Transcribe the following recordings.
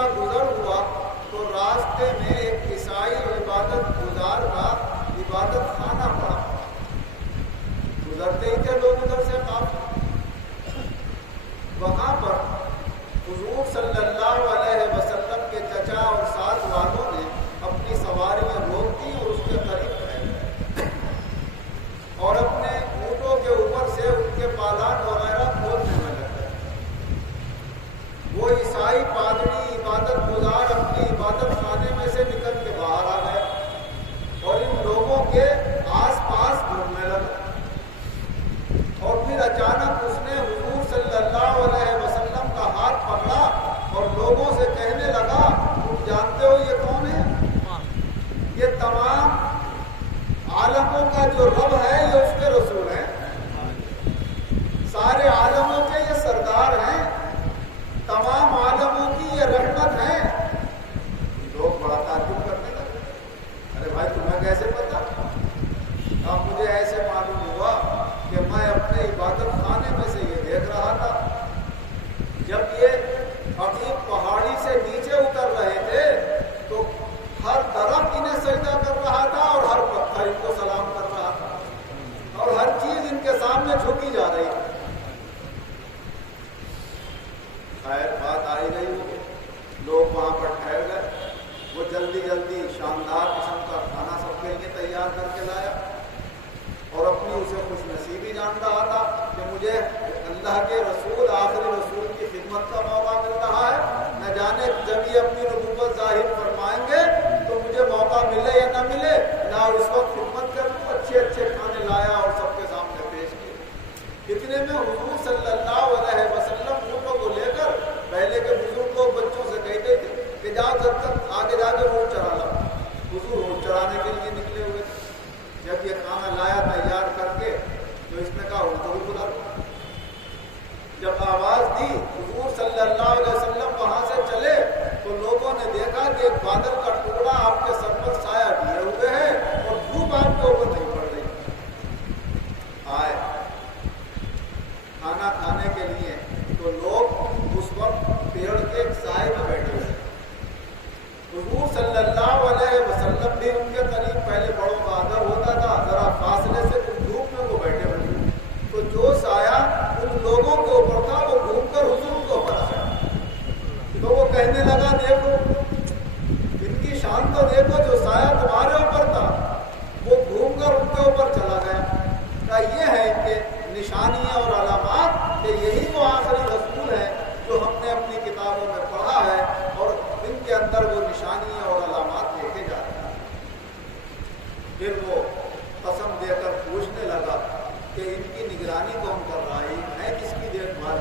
کا گزر ہوا تو راستے میں ایک عیسائی عبادت گزار کا عبادت خانہ پڑا. گزرتے ہی تھے لوگ ادھر سے کافی. وہاں پر حضور صلی اللہ علیہ وسلم کے چچا اور ساتھ والوں نے اپنی سواریاں روک دی اور اس کے قریب ٹھہر اور اپنے اونٹوں کے اوپر سے ان کے پالان وغیرہ کھولنے میں لگے. وہ عیسائی پادری عبادت گزار اپنی عبادت خانے میں سے نکل کے باہر آ گئے اور ان لوگوں کے آس پاس گھومنے لگا. اور پھر اچانک اس نے حضور صلی اللہ علیہ وسلم کا ہاتھ پکڑا اور لوگوں سے کہنے لگا تم جانتے ہو یہ کون ہے؟ یہ تمام عالموں کا جو رب ہے یہ اس کے رسول ہیں. سارے عالموں کے یہ سردار ہیں. تمام عالموں کی یہ رحمت ہے. لوگ بڑا تعجب کرنے لگے. ارے بھائی تمہیں کیسے پتا؟ اب مجھے ایسے معلوم ہوا کہ میں اپنے عبادت خانے میں سے یہ دیکھ رہا تھا. جب یہ عقیق پہاڑی سے نیچے اتر رہے تھے تو ہر طرف انہیں سجدہ کر رہا تھا اور ہر پتھر ان کو سلام کر رہا تھا اور ہر چیز ان کے سامنے جھکی جا رہی تھی. خیر بات آئی گئی ہوگی. لوگ وہاں پر ٹھہر گئے. وہ جلدی جلدی شاندار قسم کا کھانا سب کے لیے تیار کر کے لایا اور اپنی اسے خوش نصیبی جان رہا تھا کہ مجھے اللہ کے رسول آخری رسول کی خدمت کا موقع مل رہا ہے. نہ جانے جب یہ اپنی نبوت ظاہر فرمائیں گے تو مجھے موقع ملے یا نہ ملے نہ اس وقت خدمت کر اچھے اچھے کھانے لایا اور سب کے سامنے پیش کیے. اتنے میں حضور صلی اللہ علیہ وسلم اونٹوں کو لے کر پہلے کے بزرگ لوگ بچوں سے کہتے تھے کہ جاؤ جب تک آگے جا کے اونٹ چرا لاؤ. حضور اونٹ چرانے کے لیے نکلے ہوئے تھے. جب یہ کھانا لایا تیار کر کے تو اس نے کہا اونٹوں کو بلا. جب آواز دی حضور صلی اللہ علیہ وسلم وہاں سے چلے تو لوگوں نے دیکھا کہ ایک بادل کا ٹکڑا آپ کے سر پر سایہ دیے ہوئے ہے اور دھوپ آپ کے اوپر نہیں پڑ رہی. آئے کھانا کھانے کے لیے تو لوگ اس وقت پیڑ کے ایک سائے میں بیٹھے ہوئے. حضور صلی اللہ علیہ وسلم بھی ان کے قریب پہلے بڑوں کا آدر ہوتا تھا. ذرا فاصلے سے دھوپ میں وہ بیٹھے ہوئے تو جو سایہ ان لوگوں کے اوپر تھا وہ گھوم کر حضور کے اوپر آیا. تو وہ کہنے لگا دیکھو ان کی شان تو دیکھو, جو سایہ تمہارے اوپر تھا وہ گھوم کر ان کے اوپر چلا گیا. کیا یہ ہے ان کے نشانیاں اور علامات کہ یہی وہ آخری رسول ہے جو ہم نے اپنی کتابوں میں پڑھا ہے اور ان کے اندر وہ نشانیاں اور علامات دیکھے جا رہے ہیں. پھر وہ قسم دے کر پوچھنے لگا کہ ان کی نگرانی کون کر رہا ہے, میں کس کی دیکھ بھال.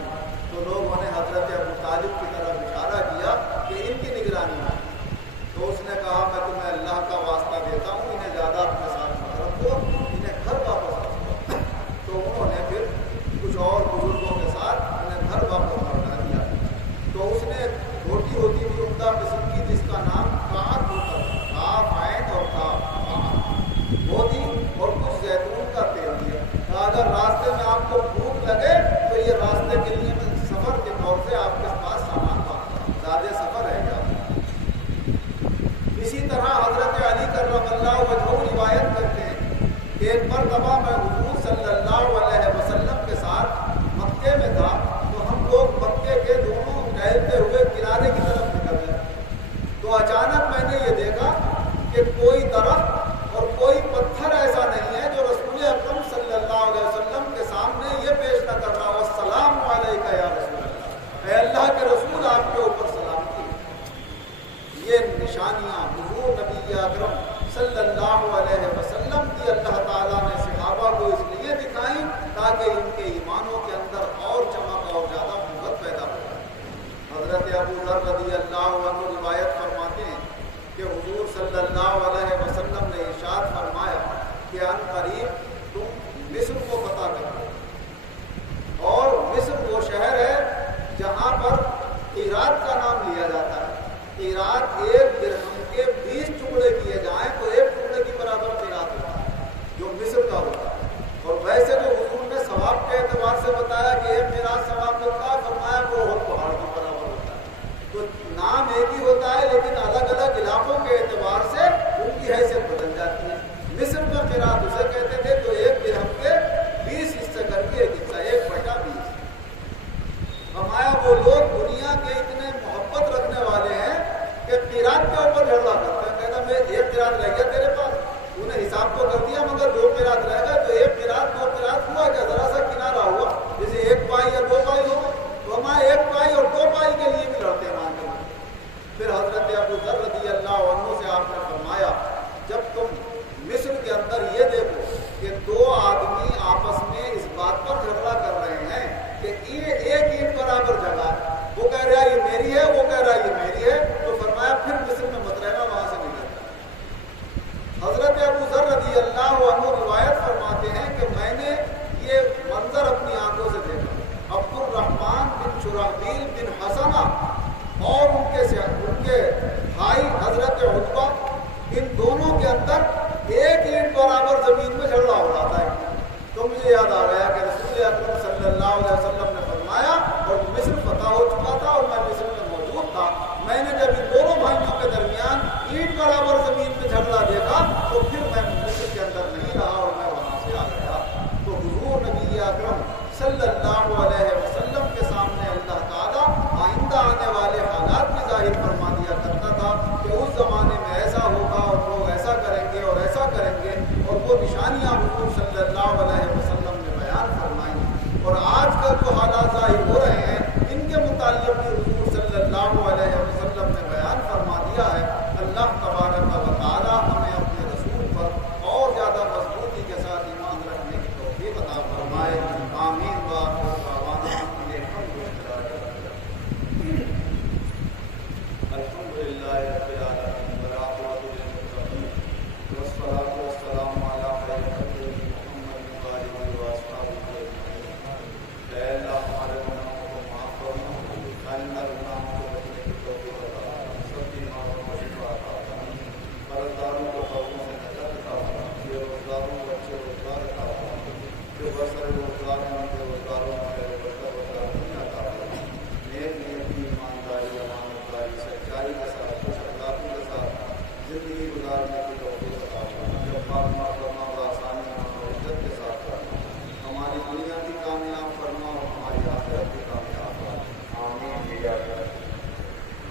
تو لوگوں نے حضرت ابو طالب کی طرف اشارہ کیا کہ ان کی نگرانی ہے. تو اس نے کہا میں تمہیں اللہ کا واسطہ دیتا ہوں انہیں زیادہ اپنے ساتھ مت رکھو, انہیں گھر واپس رکھو. تو انہوں نے پھر کچھ اور بزرگوں کے ساتھ انہیں گھر واپس لوٹا دیا. تو اس نے روٹی ہوتی تھی عمدہ قسم کی جس کا نام کاٹ ہوتا تھا, کاف عین اور کاف وہ دی اور کچھ زیتون کا تیل دیا. اگر راستے میں آپ کو بھوک لگے تو یہ راستے کے لیے سفر کے طور سے آپ کے پاس سامان زیادہ سفر ہے کیا. اسی طرح حضرت علی کرم اللہ وجہہ روایت کرتے ہیں کہ ایک مرتبہ میں حضور صلی اللہ علیہ وسلم کے ساتھ مکے میں تھا تو ہم لوگ مکے کے دونوں ٹہلتے ہوئے کنارے کی طرف نکل گئے. تو اچانک میں نے یہ دیکھا کہ کوئی درخت اور کوئی پتھر ایسا نہیں ہے جو رسول اکرم صلی اللہ علیہ وسلم کے سامنے یہ پیش نہ کر رہا ہو السلام علیکہ یا رسول اللہ, اے اللہ کے رسول آپ کے اوپر سلامتی. یہ نشانیاں حضور نبی اکرم صلی اللہ علیہ وسلم کی اللہ تعالیٰ نے صحابہ کو اس لیے دکھائیں تاکہ ان کے ایمانوں کے اندر اور چمک اور زیادہ قوت پیدا ہو. حضرت ابو ذر رضی اللہ عنہ روایت فرماتے ہیں کہ حضور صلی اللہ علیہ وسلم نے ارشاد فرمایا کہ ان قریب تم مصر کو فتح کرو. اور مصر وہ شہر ہے جہاں پر قیراط کا نام لیا جاتا ہے. قیراط ایک درہم کے 20 ٹکڑے کیے جائیں تو ایک ٹکڑے کی برابر قیراط ہوتا ہے جو مصر کا ہوتا ہے. اور ویسے تو حضور نے ثواب کے اعتبار سے بتایا کہ ایک قیراط ثواب ملتا ہے, فرمایا وہ اور پہاڑ کے برابر ہوتا ہے. تو نام ایک ہی ہوتا ہے لیکن الگ الگ علاقوں کے اعتبار سے ان کی حیثیت بدل جاتی ہے. مصر میں قرات اسے کہتے تھے تو ایک درہم کے 20 حصے کر کے ایک حصہ 1/20. فرمایا وہ لوگ دنیا کے اتنے محبت رکھنے والے ہیں کہ قرات کے اوپر جھگڑا کرتے ہیں. کہتا میں ایک قرات رہ گیا تیرے پاس, تو نے حساب تو کر دیا مگر 2 قرات رہ گئے, تو 1 قرات 2 قرات ہوا کیا, ذرا سا کنارہ ہوا, جیسے 1 پائی یا 2 پائی ہو. تو ہمارے 1 پائی اور 2 پائی کے لیے بھی لڑتے ہیں. پھر حضرت ابو ذر رضی اللہ عنہ سے آپ نے فرمایا جب تم مصر کے اندر یہ دیکھو کہ 2 آدمی آپس میں اس بات پر جھگڑا کر رہے ہیں کہ ایک اینٹ برابر جگہ ہے, وہ کہہ رہا ہے یہ میری ہے, وہ کہہ رہا ہے یہ میری ہے, تو فرمایا پھر مصر میں مت رہنا, وہاں سے نہیں رہنا. حضرت ابو ذر رضی اللہ عنہ روایت فرماتے ہیں کہ میں نے یہ منظر اپنی آنکھوں سے دیکھا. عبد الرحمن بن شرحبیل بن حسنہ اور ان کے بھائی حضرت عتبہ, ان دونوں کے اندر ایک اینٹ برابر زمین میں جھگڑا ہو رہا تھا. تو مجھے یاد آ گیا کہ رسول اکرم صلی اللہ علیہ وسلم نے فرمایا, اور مصر فتح ہو چکا تھا اور میں مصر میں موجود تھا, میں نے جب ان دونوں بھائیوں کے درمیان اینٹ برابر زمین میں جھگڑا دیکھا تو پھر میں مصر کے اندر نہیں رہا اور میں وہاں سے آ گیا. تو حضور نبی اکرم صلی اللہ علیہ وسلم کے سامنے اللہ تعالیٰ آئندہ آنے والے حالات بھی ظاہر فرما دیا کرتا تھا کہ اس زمانے میں ایسا ہوگا اور لوگ ایسا کریں گے اور ایسا کریں گے, اور وہ نشانیاں حضور صلی اللہ علیہ وسلم نے بیان فرمائیں. اور آج کل جو حالات ظاہر ہو رہے ہیں ان کے متعلق بھی حضور صلی اللہ علیہ وسلم نے بیان فرما دیا ہے. اللہ تبارک و تعالیٰ ہمیں اپنے رسول پر اور زیادہ مضبوطی کے ساتھ ایمان رکھنے کی توفیق عطا فرمائے. آمین. زندگی گزارنے کی توفیق عطا فرمائے.